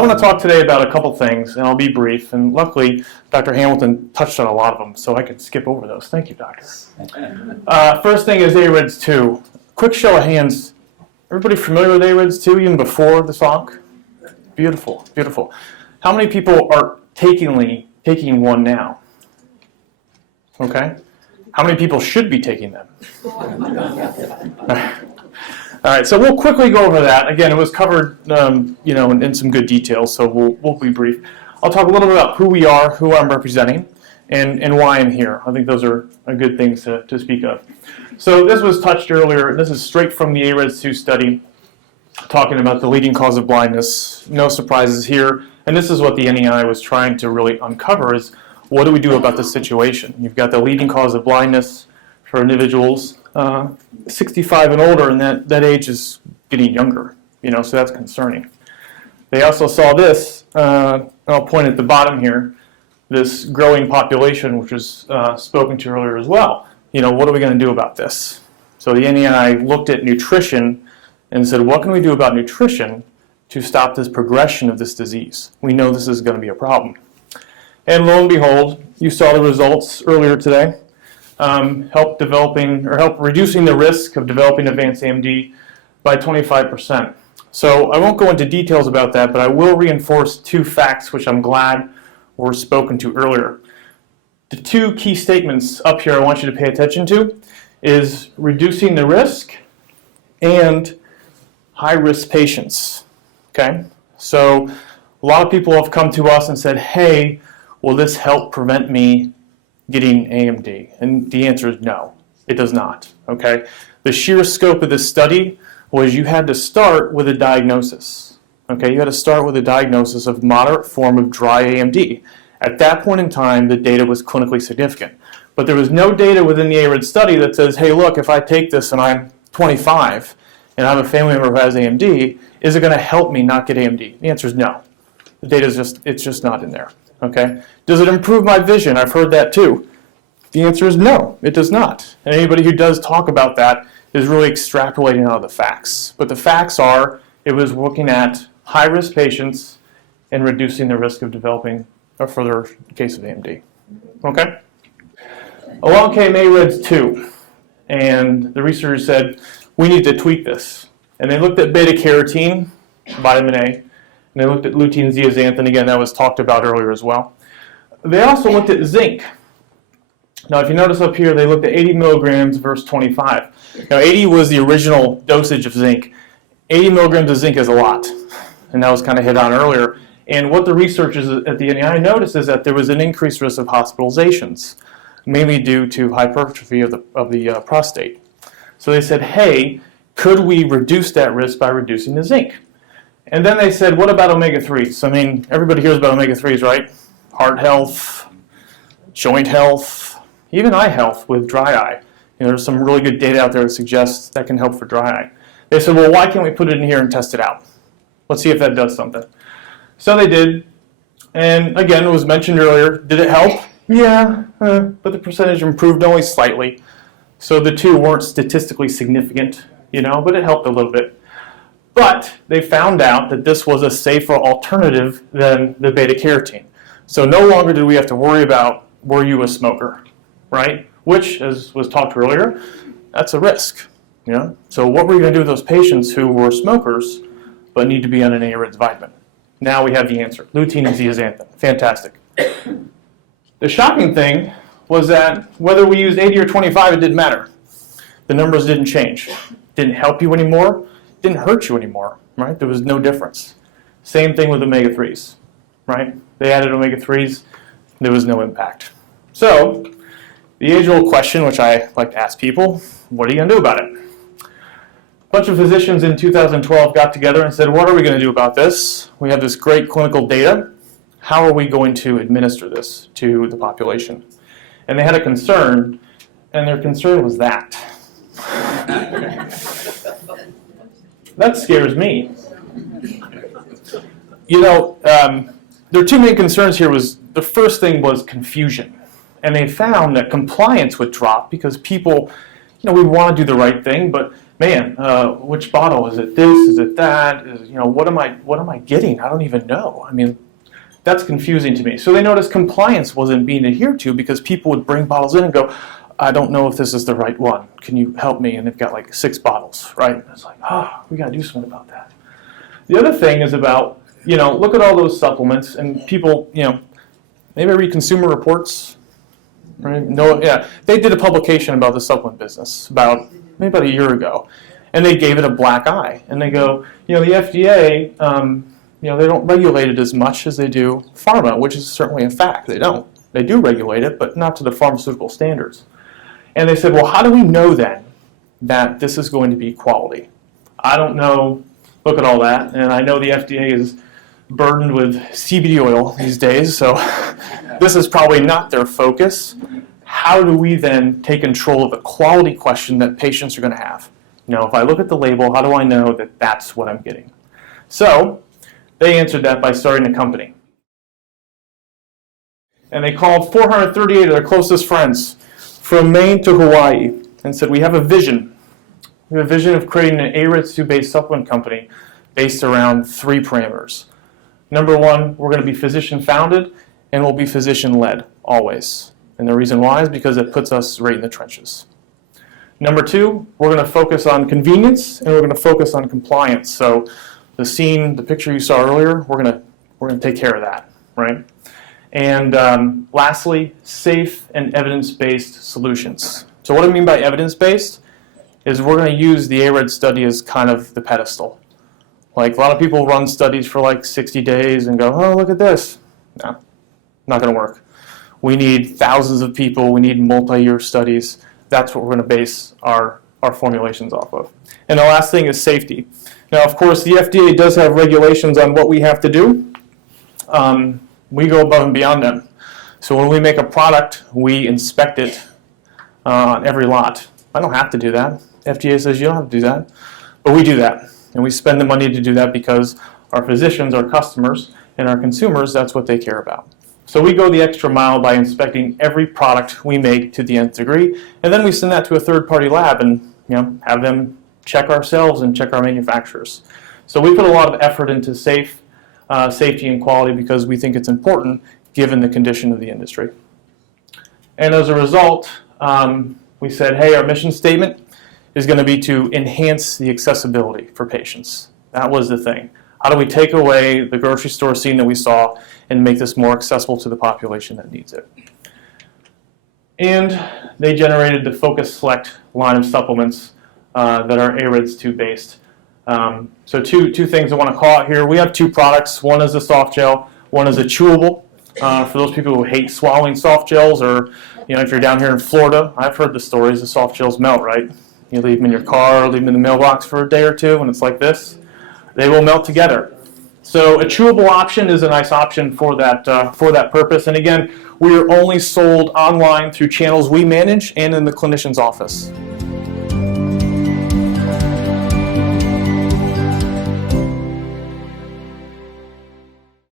I want to talk today about a couple things, and I'll be brief. And luckily, Dr. Hamilton touched on a lot of them, so I can skip over those. Thank you, doctor. First thing is AREDS2. Quick show of hands. Everybody familiar with AREDS2 even before the talk? Beautiful, beautiful. How many people are taking one now? Okay. How many people should be taking them? All right, so we'll quickly go over that. Again, it was covered, in some good detail, so we'll be brief. I'll talk a little bit about who we are, who I'm representing, and why I'm here. I think those are good things to speak of. So this was touched earlier. This is straight from the AREDS2 study, talking about the leading cause of blindness. No surprises here. And this is what the NEI was trying to really uncover is, what do we do about this situation? You've got the leading cause of blindness for individuals 65 and older, and that age is getting younger, so that's concerning. They also saw this, I'll point at the bottom here, this growing population, which was spoken to earlier as well. What are we going to do about this? So the NEI looked at nutrition and said, what can we do about nutrition to stop this progression of this disease? We know this is going to be a problem. And lo and behold, you saw the results earlier today. Help reducing the risk of developing advanced AMD by 25%. So I won't go into details about that, but I will reinforce two facts which I'm glad were spoken to earlier. The two key statements up here I want you to pay attention to is reducing the risk and high-risk patients. Okay? So a lot of people have come to us and said, hey, will this help prevent me getting AMD? And the answer is no, it does not. Okay? The sheer scope of this study was you had to start with a diagnosis. Okay? You had to start with a diagnosis of moderate form of dry AMD. At that point in time, the data was clinically significant. But there was no data within the AREDS study that says, hey, look, if I take this and I'm 25 and I have a family member who has AMD, is it going to help me not get AMD? The answer is no. The data is just not in there. Okay? Does it improve my vision? I've heard that too. The answer is no, it does not. And anybody who does talk about that is really extrapolating out of the facts. But the facts are, it was looking at high-risk patients and reducing the risk of developing a further case of AMD. Okay? Along came AREDS2, and the researchers said, we need to tweak this. And they looked at beta-carotene, vitamin A, and they looked at lutein zeaxanthin. Again, that was talked about earlier as well. They also looked at zinc. Now, if you notice up here, they looked at 80 milligrams versus 25. Now, 80 was the original dosage of zinc. 80 milligrams of zinc is a lot, and that was kind of hit on earlier. And what the researchers at the NEI noticed is that there was an increased risk of hospitalizations, mainly due to hypertrophy of the prostate. So they said, hey, could we reduce that risk by reducing the zinc? And then they said, what about omega-3s? I mean, everybody hears about omega-3s, right? Heart health, joint health, even eye health with dry eye. There's some really good data out there that suggests that can help for dry eye. They said, well, why can't we put it in here and test it out? Let's see if that does something. So they did. And again, it was mentioned earlier, did it help? Yeah, but the percentage improved only slightly. So the two weren't statistically significant, but it helped a little bit. But they found out that this was a safer alternative than the beta-carotene. So no longer did we have to worry about, were you a smoker, right? Which, as was talked earlier, that's a risk. So what were you going to do with those patients who were smokers but need to be on an AREDS vitamin? Now we have the answer, lutein and zeaxanthin. Fantastic. The shocking thing was that whether we used 80 or 25, it didn't matter. The numbers didn't change. Didn't help you anymore, didn't hurt you anymore, right? There was no difference. Same thing with omega-3s, right? They added omega-3s, there was no impact. So, the age-old question, which I like to ask people, what are you going to do about it? A bunch of physicians in 2012 got together and said, what are we going to do about this? We have this great clinical data. How are we going to administer this to the population? And they had a concern, and their concern was that. That scares me. Their two main concerns here was, the first thing was confusion. And they found that compliance would drop because people, we want to do the right thing, but man, which bottle is it? This is it that? What am I getting? I don't even know. I mean, that's confusing to me. So they noticed compliance wasn't being adhered to because people would bring bottles in and go, I don't know if this is the right one. Can you help me? And they've got like 6 bottles, right? And it's like, we got to do something about that. The other thing is about, look at all those supplements and people, maybe read Consumer Reports, right? No, yeah, they did a publication about the supplement business maybe about a year ago, and they gave it a black eye. And they go, the FDA, they don't regulate it as much as they do pharma, which is certainly a fact. They don't. They do regulate it, but not to the pharmaceutical standards. And they said, well, how do we know then that this is going to be quality? I don't know. Look at all that. And I know the FDA is burdened with CBD oil these days, so this is probably not their focus. How do we then take control of the quality question that patients are going to have? If I look at the label, how do I know that that's what I'm getting? So they answered that by starting a company. And they called 438 of their closest friends from Maine to Hawaii and said, we have a vision. We have a vision of creating an AREDS2 based supplement company based around 3 parameters. Number 1, we're going to be physician founded and we'll be physician led always. And the reason why is because it puts us right in the trenches. Number 2, we're going to focus on convenience and we're going to focus on compliance. So the picture you saw earlier, we're going to take care of that, right? And lastly, safe and evidence-based solutions. So what I mean by evidence-based is we're going to use the AREDS study as kind of the pedestal. Like a lot of people run studies for like 60 days and go, oh, look at this. No, not going to work. We need thousands of people. We need multi-year studies. That's what we're going to base our formulations off of. And the last thing is safety. Now, of course, the FDA does have regulations on what we have to do. We go above and beyond them. So when we make a product, we inspect it on every lot. I don't have to do that. FDA says you don't have to do that. But we do that. And we spend the money to do that because our physicians, our customers, and our consumers, that's what they care about. So we go the extra mile by inspecting every product we make to the nth degree. And then we send that to a third-party lab and have them check ourselves and check our manufacturers. So we put a lot of effort into safety and quality because we think it's important given the condition of the industry. And as a result, we said, hey, our mission statement is going to be to enhance the accessibility for patients. That was the thing. How do we take away the grocery store scene that we saw and make this more accessible to the population that needs it? And they generated the Focus Select line of supplements that are AREDS2 based. So two things I want to call out here. We have 2 products. One is a soft gel. One is a chewable. For those people who hate swallowing soft gels, or if you're down here in Florida, I've heard the stories. The soft gels melt, right? You leave them in your car, leave them in the mailbox for a day or 2, and it's like this. They will melt together. So a chewable option is a nice option for that purpose. And again, we are only sold online through channels we manage and in the clinician's office.